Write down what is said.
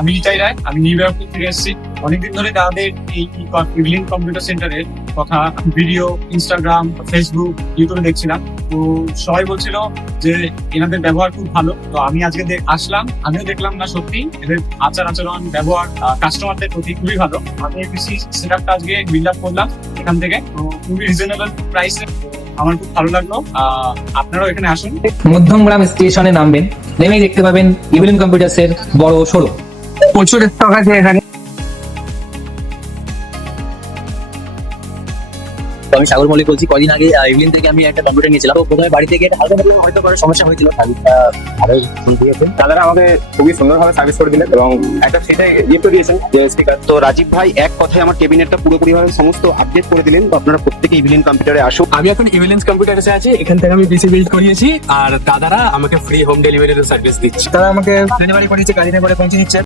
আমি নিতাই রায়, আমি new York থেকে এসেছি। অনেকদিন ধরে তাদের এই ইভিলিন কম্পিউটার সেন্টারের কথা ভিডিও, ইনস্টাগ্রাম, ফেসবুক, ইউটিউবে দেখছিলাম। তো সবাই বলছিল যে এনাদের ব্যবহার খুব ভালো। তো আমি আজকে আসলাম, আমিও দেখলাম না সত্যি এদের আচার আচরণ, ব্যবহার কাস্টমারদের প্রতি খুবই ভালো। আমি এবিসি সেট আপটা আজকে বিল্ড আপ করলাম এখান থেকে। তো খুবই রিজনেবল প্রাইসে আমার খুব ভালো লাগলো। আপনারাও এখানে আসুন। মধ্যমগ্রাম স্টেশনে নামবেন, নেমেই দেখতে পাবেন ইভিলিন কম্পিউটার্সের বড় শোরুম। প্রচুর স্টক আছে এখানে। তো আমি সাগর মল্লিক বলছি। কদিন আগে ইভিলিন থেকে আমি একটা কম্পিউটার নিয়েছিলাম। তো প্রথমে বাড়ি থেকে হালকা পাতলা হয়তো করার সমস্যা হয়েছিল, সার্ভিসটা ভালোই দিয়েছেন। দাদারা আমাকে খুবই সুন্দরভাবে সার্ভিস করে দিলেন এবং একটা সেটাই গিফট দিয়েছেন যে স্টিকার। তো রাজীব ভাই এক কথায় আমার কেবিনেটটা পুরোপুরি ভাবে সমস্ত আপডেট করে দিলেন। তো আপনারা প্রত্যেকে ইভিলিন কম্পিউটারে আসুন। আমি এখন ইভিলেন্স কম্পিউটারে আছি, এখান থেকে আমি পিসি বিল্ড করিয়েছি আর দাদারা আমাকে ফ্রি হোম ডেলিভারির সার্ভিস দিচ্ছে। তারা আমাকে ডেলিভারি করিয়েছে, গাড়ি নিয়ে করে পৌঁছে দিচ্ছে।